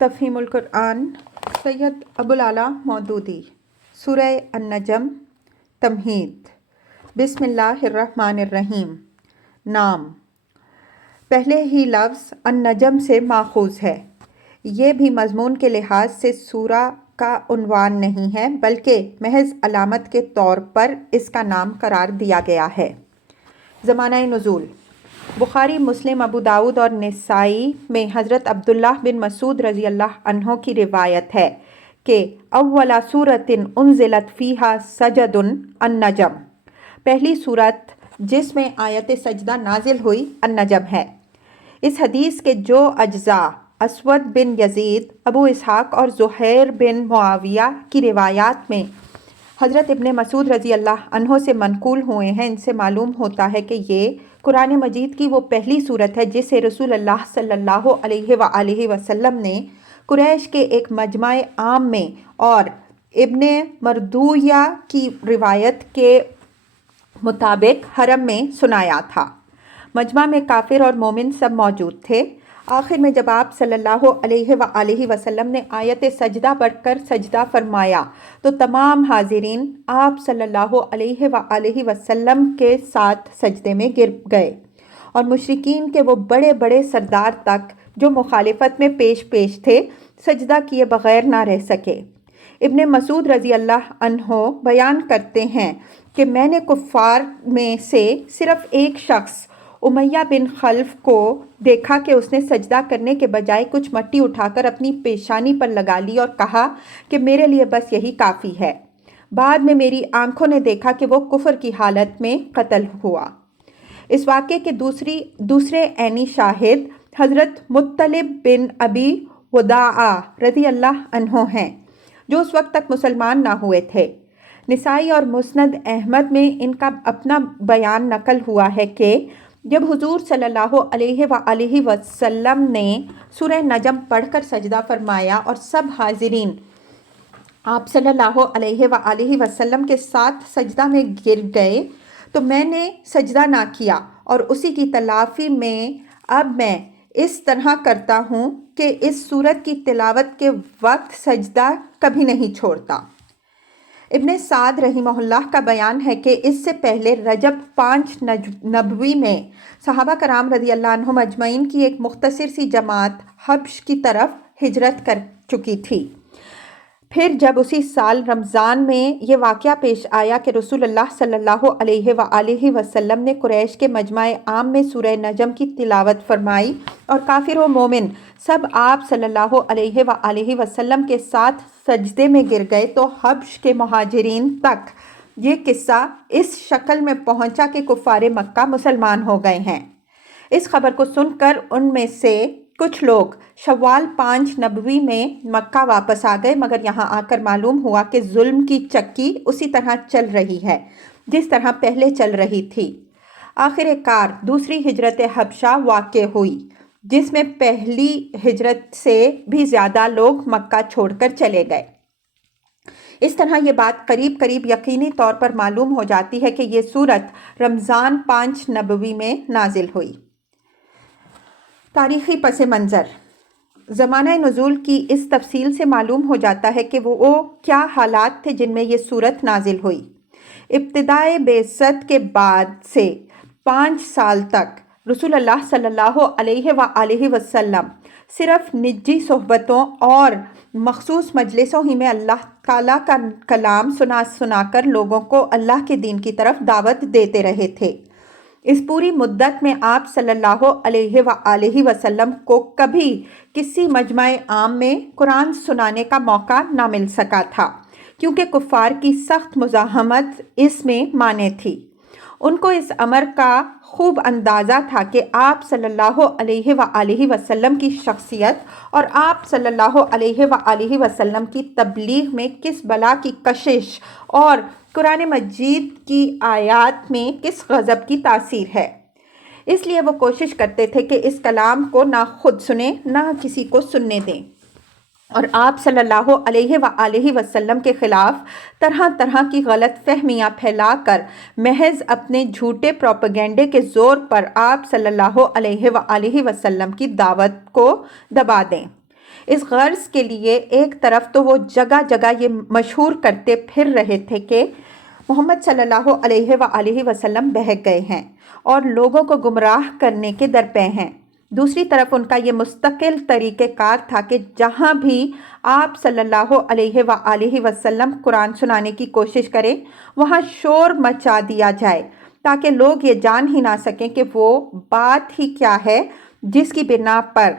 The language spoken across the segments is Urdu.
تفہیم القرآن سید ابوالعلا مودودی سورہ النجم تمہید بسم اللہ الرحمن الرحیم نام پہلے ہی لفظ النجم سے ماخوذ ہے۔ یہ بھی مضمون کے لحاظ سے سورہ کا عنوان نہیں ہے بلکہ محض علامت کے طور پر اس کا نام قرار دیا گیا ہے۔ زمانہ نزول بخاری، مسلم، ابو داؤد اور نسائی میں حضرت عبداللہ بن مسعود رضی اللہ عنہ کی روایت ہے کہ اول سورۃ انزلت فیہا سجد النجم، پہلی سورت جس میں آیت سجدہ نازل ہوئی النجم ہے۔ اس حدیث کے جو اجزاء اسود بن یزید، ابو اسحاق اور زہیر بن معاویہ کی روایات میں حضرت ابن مسعود رضی اللہ عنہ سے منقول ہوئے ہیں، ان سے معلوم ہوتا ہے کہ یہ قرآن مجید کی وہ پہلی سورت ہے جسے رسول اللہ صلی اللہ علیہ وآلہ وسلم نے قریش کے ایک مجمع عام میں اور ابن مردویہ کی روایت کے مطابق حرم میں سنایا تھا۔ مجمع میں کافر اور مومن سب موجود تھے۔ آخر میں جب آپ صلی اللہ علیہ وآلہ وسلم نے آیت سجدہ پڑھ کر سجدہ فرمایا تو تمام حاضرین آپ صلی اللہ علیہ وآلہ وسلم کے ساتھ سجدے میں گر گئے اور مشرکین کے وہ بڑے بڑے سردار تک جو مخالفت میں پیش تھے سجدہ کیے بغیر نہ رہ سکے۔ ابن مسعود رضی اللہ عنہ بیان کرتے ہیں کہ میں نے کفار میں سے صرف ایک شخص امیہ بن خلف کو دیکھا کہ اس نے سجدہ کرنے کے بجائے کچھ مٹی اٹھا کر اپنی پیشانی پر لگا لی اور کہا کہ میرے لیے بس یہی کافی ہے۔ بعد میں میری آنکھوں نے دیکھا کہ وہ کفر کی حالت میں قتل ہوا۔ اس واقعے کے دوسرے عینی شاہد حضرت مطلب بن ابی وداعہ رضی اللہ عنہ ہیں جو اس وقت تک مسلمان نہ ہوئے تھے۔ نسائی اور مسند احمد میں ان کا اپنا بیان نقل ہوا ہے کہ جب حضور صلی اللہ علیہ وآلہ وسلم نے سورہ نجم پڑھ کر سجدہ فرمایا اور سب حاضرین آپ صلی اللہ علیہ وآلہ وسلم کے ساتھ سجدہ میں گر گئے تو میں نے سجدہ نہ کیا اور اسی کی تلافی میں اب میں اس طرح کرتا ہوں کہ اس سورت کی تلاوت کے وقت سجدہ کبھی نہیں چھوڑتا۔ ابن سعد رحمہ اللہ کا بیان ہے کہ اس سے پہلے رجب 5 نبوی میں صحابہ کرام رضی اللہ عنہم اجمعین کی ایک مختصر سی جماعت حبش کی طرف ہجرت کر چکی تھی۔ پھر جب اسی سال رمضان میں یہ واقعہ پیش آیا کہ رسول اللہ صلی اللہ علیہ وآلہ وسلم نے قریش کے مجمع عام میں سورہ نجم کی تلاوت فرمائی اور کافر و مومن سب آپ صلی اللہ علیہ وآلہ وسلم کے ساتھ سجدے میں گر گئے تو حبش کے مہاجرین تک یہ قصہ اس شکل میں پہنچا کہ کفار مکہ مسلمان ہو گئے ہیں۔ اس خبر کو سن کر ان میں سے کچھ لوگ شوال 5 نبوی میں مکہ واپس آ گئے، مگر یہاں آ کر معلوم ہوا کہ ظلم کی چکی اسی طرح چل رہی ہے جس طرح پہلے چل رہی تھی۔ آخر کار دوسری ہجرت حبشہ واقع ہوئی جس میں پہلی ہجرت سے بھی زیادہ لوگ مکہ چھوڑ کر چلے گئے۔ اس طرح یہ بات قریب یقینی طور پر معلوم ہو جاتی ہے کہ یہ سورت رمضان 5 نبوی میں نازل ہوئی۔ تاریخی پس منظر زمانہ نزول کی اس تفصیل سے معلوم ہو جاتا ہے کہ وہ کیا حالات تھے جن میں یہ سورت نازل ہوئی۔ ابتدائے بعثت کے بعد سے 5 سال تک رسول اللہ صلی اللہ علیہ وآلہ وسلم صرف نجی صحبتوں اور مخصوص مجلسوں ہی میں اللہ تعالیٰ کا کلام سنا کر لوگوں کو اللہ کے دین کی طرف دعوت دیتے رہے تھے۔ اس پوری مدت میں آپ صلی اللہ علیہ وآلہ وسلم کو کبھی کسی مجمع عام میں قرآن سنانے کا موقع نہ مل سکا تھا کیونکہ کفار کی سخت مزاحمت اس میں مانع تھی۔ ان کو اس امر کا خوب اندازہ تھا کہ آپ صلی اللہ علیہ وآلہ وسلم کی شخصیت اور آپ صلی اللہ علیہ وآلہ وسلم کی تبلیغ میں کس بلا کی کشش اور قرآن مجید کی آیات میں کس غضب کی تاثیر ہے۔ اس لیے وہ کوشش کرتے تھے کہ اس کلام کو نہ خود سنیں نہ کسی کو سننے دیں، اور آپ صلی اللہ علیہ وآلہ وسلم کے خلاف طرح طرح کی غلط فہمیاں پھیلا کر محض اپنے جھوٹے پروپیگنڈے کے زور پر آپ صلی اللہ علیہ وآلہ وسلم کی دعوت کو دبا دیں۔ اس غرض کے لیے ایک طرف تو وہ جگہ جگہ یہ مشہور کرتے پھر رہے تھے کہ محمد صلی اللہ علیہ وآلہ وسلم بہک گئے ہیں اور لوگوں کو گمراہ کرنے کے درپے ہیں۔ دوسری طرف ان کا یہ مستقل طریقہ کار تھا کہ جہاں بھی آپ صلی اللہ علیہ وآلہ وسلم قرآن سنانے کی کوشش کریں وہاں شور مچا دیا جائے تاکہ لوگ یہ جان ہی نہ سکیں کہ وہ بات ہی کیا ہے جس کی بنا پر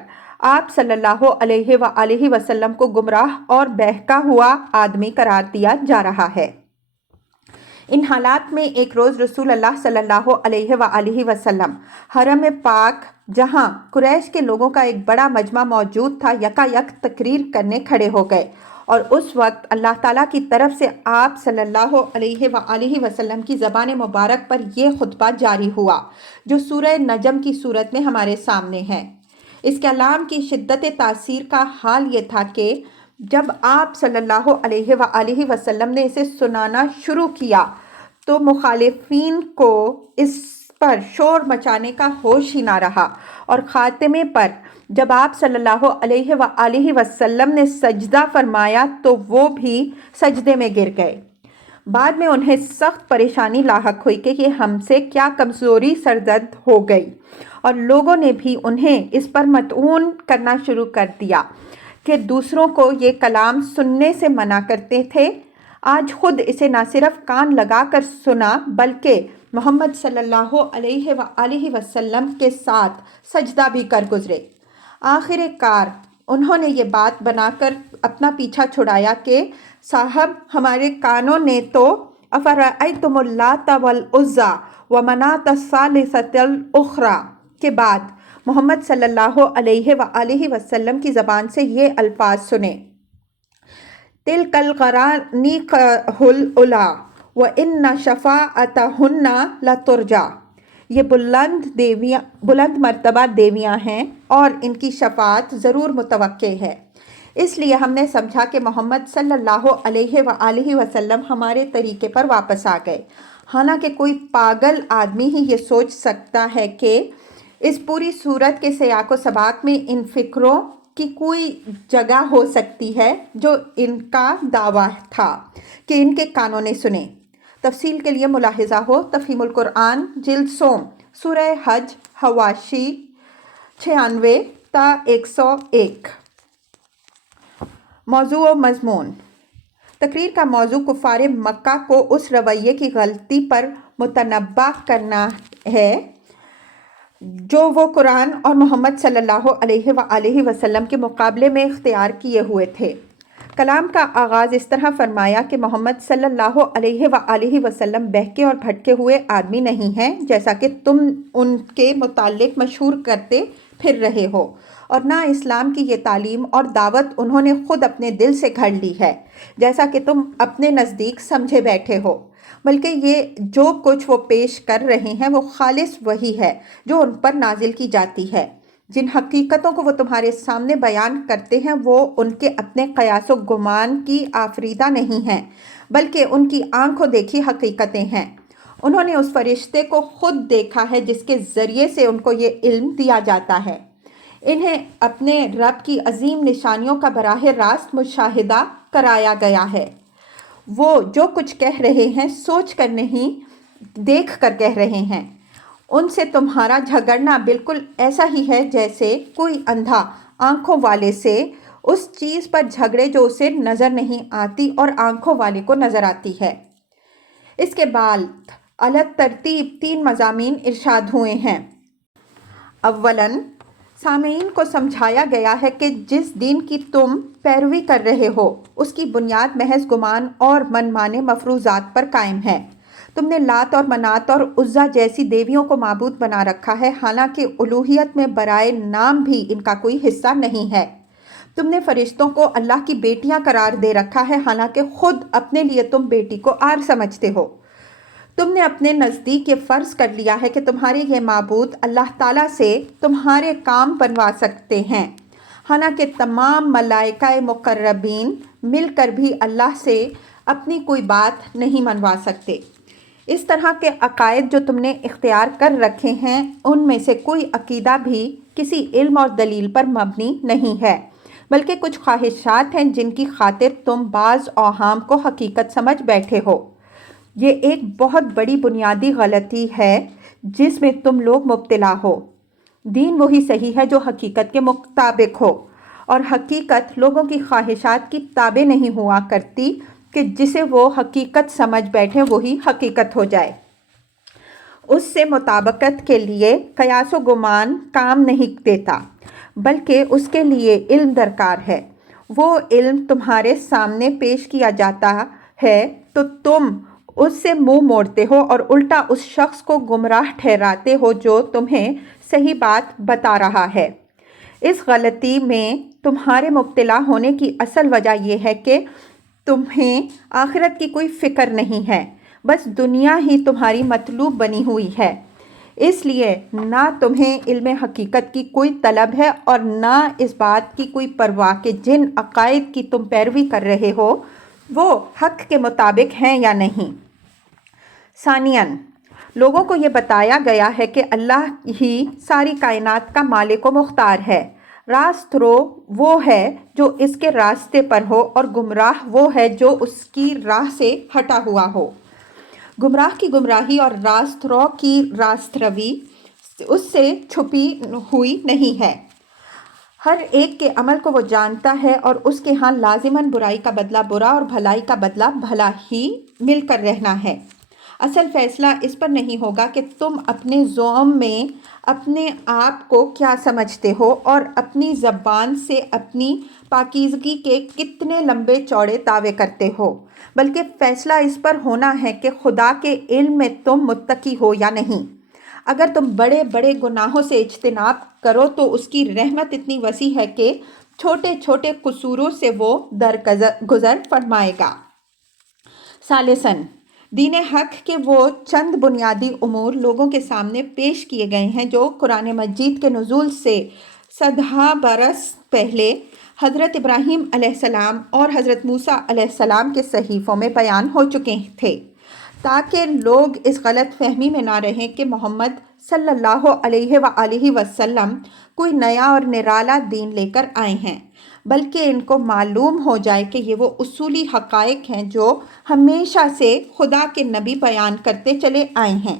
آپ صلی اللہ علیہ وآلہ وسلم کو گمراہ اور بہکا ہوا آدمی قرار دیا جا رہا ہے۔ ان حالات میں ایک روز رسول اللہ صلی اللہ علیہ وآلہ وسلم حرم پاک جہاں قریش کے لوگوں کا ایک بڑا مجمع موجود تھا یکا یک تقریر کرنے کھڑے ہو گئے، اور اس وقت اللہ تعالیٰ کی طرف سے آپ صلی اللہ علیہ وآلہ وسلم کی زبان مبارک پر یہ خطبہ جاری ہوا جو سورہ نجم کی صورت میں ہمارے سامنے ہے۔ اس کلام کی شدت تاثیر کا حال یہ تھا کہ جب آپ صلی اللہ علیہ وآلہ وسلم نے اسے سنانا شروع کیا تو مخالفین کو اس پر شور مچانے کا ہوش ہی نہ رہا، اور خاتمے پر جب آپ صلی اللہ علیہ وآلہ وسلم نے سجدہ فرمایا تو وہ بھی سجدے میں گر گئے۔ بعد میں انہیں سخت پریشانی لاحق ہوئی کہ یہ ہم سے کیا کمزوری سرزد ہو گئی، اور لوگوں نے بھی انہیں اس پر مطعون کرنا شروع کر دیا کہ دوسروں کو یہ کلام سننے سے منع کرتے تھے، آج خود اسے نہ صرف کان لگا کر سنا بلکہ محمد صلی اللہ علیہ وآلہ وسلم کے ساتھ سجدہ بھی کر گزرے۔ آخر کار انہوں نے یہ بات بنا کر اپنا پیچھا چھڑایا کہ صاحب ہمارے کانوں نے تو افرأیتم اللات والعزی ومناۃ الثالثۃ الاخری کے بعد محمد صلی اللہ علیہ وآلہ وسلم کی زبان سے یہ الفاظ سنے، تلک القرانیق العلی وان شفاعتہن لترجی، یہ بلند مرتبہ دیویاں ہیں اور ان کی شفاعت ضرور متوقع ہے۔ اس لیے ہم نے سمجھا کہ محمد صلی اللہ علیہ وآلہ وسلم ہمارے طریقے پر واپس آ گئے، حالانکہ کوئی پاگل آدمی ہی یہ سوچ سکتا ہے کہ اس پوری صورت کے سیاق و سباق میں ان فکروں کی کوئی جگہ ہو سکتی ہے جو ان کا دعویٰ تھا کہ ان کے کانوں نے سنے۔ تفصیل کے لیے ملاحظہ ہو تفہیم القرآن جلد سوم سورہ حج حواشی 96 تا 101۔ موضوع و مضمون: تقریر کا موضوع کفار مکہ کو اس رویے کی غلطی پر متنبہ کرنا ہے جو وہ قرآن اور محمد صلی اللہ علیہ وآلہ وسلم کے مقابلے میں اختیار کیے ہوئے تھے۔ کلام کا آغاز اس طرح فرمایا کہ محمد صلی اللہ علیہ وآلہ وسلم بہکے اور بھٹکے ہوئے آدمی نہیں ہیں جیسا کہ تم ان کے متعلق مشہور کرتے پھر رہے ہو، اور نہ اسلام کی یہ تعلیم اور دعوت انہوں نے خود اپنے دل سے گھڑ لی ہے جیسا کہ تم اپنے نزدیک سمجھے بیٹھے ہو، بلکہ یہ جو کچھ وہ پیش کر رہے ہیں وہ خالص وہی ہے جو ان پر نازل کی جاتی ہے۔ جن حقیقتوں کو وہ تمہارے سامنے بیان کرتے ہیں وہ ان کے اپنے قیاس و گمان کی آفریدہ نہیں ہیں بلکہ ان کی آنکھوں دیکھی حقیقتیں ہیں۔ انہوں نے اس فرشتے کو خود دیکھا ہے جس کے ذریعے سے ان کو یہ علم دیا جاتا ہے۔ انہیں اپنے رب کی عظیم نشانیوں کا براہ راست مشاہدہ کرایا گیا ہے۔ وہ جو کچھ کہہ رہے ہیں سوچ کر نہیں دیکھ کر کہہ رہے ہیں۔ ان سے تمہارا جھگڑنا بالکل ایسا ہی ہے جیسے کوئی اندھا آنکھوں والے سے اس چیز پر جھگڑے جو اسے نظر نہیں آتی اور آنکھوں والے کو نظر آتی ہے۔ اس کے بعد علت ترتیب 3 مضامین ارشاد ہوئے ہیں۔ اولاً سامعین کو سمجھایا گیا ہے کہ جس دین کی تم پیروی کر رہے ہو اس کی بنیاد محض گمان اور من مانے مفروضات پر قائم ہے۔ تم نے لات اور منات اور عزا جیسی دیویوں کو معبود بنا رکھا ہے، حالانکہ الوہیت میں برائے نام بھی ان کا کوئی حصہ نہیں ہے۔ تم نے فرشتوں کو اللہ کی بیٹیاں قرار دے رکھا ہے، حالانکہ خود اپنے لیے تم بیٹی کو آر سمجھتے ہو۔ تم نے اپنے نزدیک یہ فرض کر لیا ہے کہ تمہارے یہ معبود اللہ تعالیٰ سے تمہارے کام بنوا سکتے ہیں، حالانکہ تمام ملائکہ مقربین مل کر بھی اللہ سے اپنی کوئی بات نہیں منوا سکتے۔ اس طرح کے عقائد جو تم نے اختیار کر رکھے ہیں ان میں سے کوئی عقیدہ بھی کسی علم اور دلیل پر مبنی نہیں ہے بلکہ کچھ خواہشات ہیں جن کی خاطر تم بعض اوہام کو حقیقت سمجھ بیٹھے ہو۔ یہ ایک بہت بڑی بنیادی غلطی ہے جس میں تم لوگ مبتلا ہو۔ دین وہی صحیح ہے جو حقیقت کے مطابق ہو، اور حقیقت لوگوں کی خواہشات کی تابع نہیں ہوا کرتی کہ جسے وہ حقیقت سمجھ بیٹھیں وہی حقیقت ہو جائے۔ اس سے مطابقت کے لیے قیاس و گمان کام نہیں دیتا، بلکہ اس کے لیے علم درکار ہے۔ وہ علم تمہارے سامنے پیش کیا جاتا ہے تو تم اس سے منہ موڑتے ہو اور الٹا اس شخص کو گمراہ ٹھہراتے ہو جو تمہیں صحیح بات بتا رہا ہے۔ اس غلطی میں تمہارے مبتلا ہونے کی اصل وجہ یہ ہے کہ تمہیں آخرت کی کوئی فکر نہیں ہے، بس دنیا ہی تمہاری مطلوب بنی ہوئی ہے۔ اس لیے نہ تمہیں علم حقیقت کی کوئی طلب ہے اور نہ اس بات کی کوئی پرواہ کہ جن عقائد کی تم پیروی کر رہے ہو وہ حق کے مطابق ہیں یا نہیں۔ ثانیاً، لوگوں کو یہ بتایا گیا ہے کہ اللہ ہی ساری کائنات کا مالک و مختار ہے۔ راست رو وہ ہے جو اس کے راستے پر ہو اور گمراہ وہ ہے جو اس کی راہ سے ہٹا ہوا ہو۔ گمراہ کی گمراہی اور راست رو کی راست روی اس سے چھپی ہوئی نہیں ہے۔ ہر ایک کے عمل کو وہ جانتا ہے اور اس کے ہاں لازماً برائی کا بدلہ برا اور بھلائی کا بدلہ بھلا ہی مل کر رہنا ہے۔ اصل فیصلہ اس پر نہیں ہوگا کہ تم اپنے زعم میں اپنے آپ کو کیا سمجھتے ہو اور اپنی زبان سے اپنی پاکیزگی کے کتنے لمبے چوڑے دعوے کرتے ہو، بلکہ فیصلہ اس پر ہونا ہے کہ خدا کے علم میں تم متقی ہو یا نہیں۔ اگر تم بڑے بڑے گناہوں سے اجتناب کرو تو اس کی رحمت اتنی وسیع ہے کہ چھوٹے چھوٹے قصوروں سے وہ درگزر فرمائے گا۔ ثالثاً، دین حق کے وہ چند بنیادی امور لوگوں کے سامنے پیش کیے گئے ہیں جو قرآن مجید کے نزول سے 100 برس پہلے حضرت ابراہیم علیہ السلام اور حضرت موسیٰ علیہ السلام کے صحیفوں میں بیان ہو چکے تھے، تاکہ لوگ اس غلط فہمی میں نہ رہیں کہ محمد صلی اللہ علیہ وآلہ وسلم کوئی نیا اور نرالا دین لے کر آئے ہیں، بلکہ ان کو معلوم ہو جائے کہ یہ وہ اصولی حقائق ہیں جو ہمیشہ سے خدا کے نبی بیان کرتے چلے آئے ہیں۔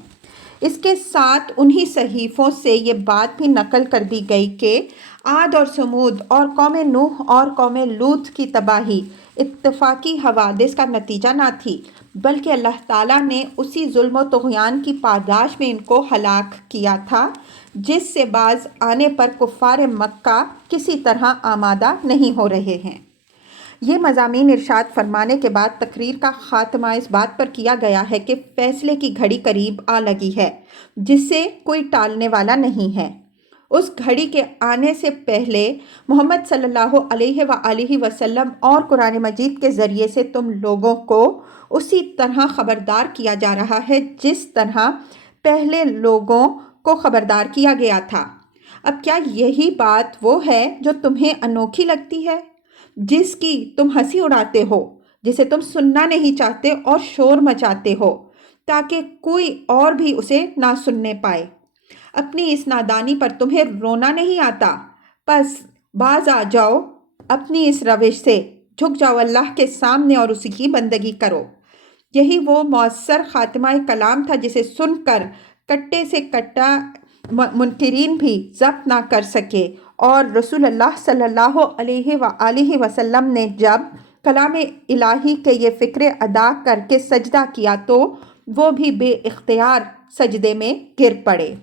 اس کے ساتھ انہی صحیفوں سے یہ بات بھی نقل کر دی گئی کہ عاد اور سمود اور قوم نوح اور قوم لوط کی تباہی اتفاقی حوادث کا نتیجہ نہ تھی، بلکہ اللہ تعالیٰ نے اسی ظلم و طغیان کی پاداش میں ان کو ہلاک کیا تھا جس سے باز آنے پر کفار مکہ کسی طرح آمادہ نہیں ہو رہے ہیں۔ یہ مضامین ارشاد فرمانے کے بعد تقریر کا خاتمہ اس بات پر کیا گیا ہے کہ فیصلے کی گھڑی قریب آ لگی ہے جسے کوئی ٹالنے والا نہیں ہے۔ اس گھڑی کے آنے سے پہلے محمد صلی اللہ علیہ وآلہ وسلم اور قرآن مجید کے ذریعے سے تم لوگوں کو اسی طرح خبردار کیا جا رہا ہے جس طرح پہلے لوگوں کو خبردار کیا گیا تھا۔ اب کیا یہی بات وہ ہے جو تمہیں انوکھی لگتی ہے، جس کی تم ہنسی اڑاتے ہو، جسے تم سننا نہیں چاہتے اور شور مچاتے ہو تاکہ کوئی اور بھی اسے نہ سننے پائے؟ اپنی اس نادانی پر تمہیں رونا نہیں آتا؟ پس باز آ جاؤ اپنی اس روش سے، جھک جاؤ اللہ کے سامنے اور اسی کی بندگی کرو۔ یہی وہ مؤثر خاتمہ کلام تھا جسے سن کر کٹے سے کٹا منکرین بھی ضبط نہ کر سکے، اور رسول اللہ صلی اللہ علیہ وآلہ وسلم نے جب کلام الہی کے یہ فقرے ادا کر کے سجدہ کیا تو وہ بھی بے اختیار سجدے میں گر پڑے۔